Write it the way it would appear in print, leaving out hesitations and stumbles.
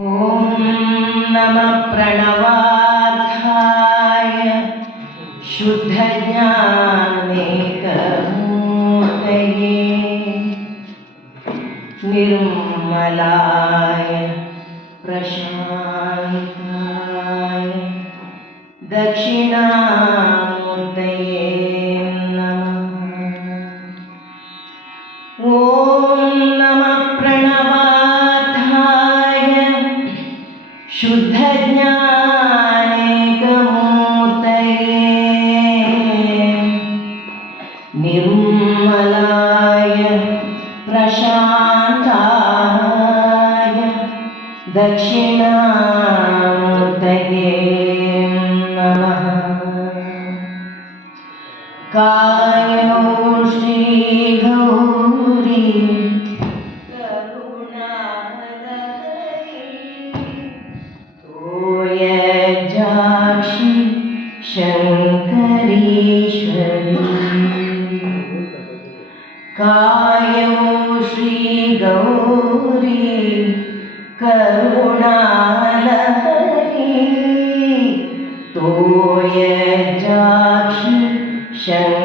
ॐ नमः प्रणवार्थाय शुद्धज्ञानेकमूर्तये निर्मलाय प्रशान्ताय दक्षिणामूर्तये नमः। ॐ नमः प्रणवार्थाय शुद्धज्ञानेकमूर्तये निर्मलाय प्रशान्ताय दक्षिणामूर्तये नमः। कायौ श्रीगौरी तोयजाक्षि शङ्करीश्वरी कायौ श्रीगौरी करुणालहरी तोयजाक्षि शङ्करीश्वरी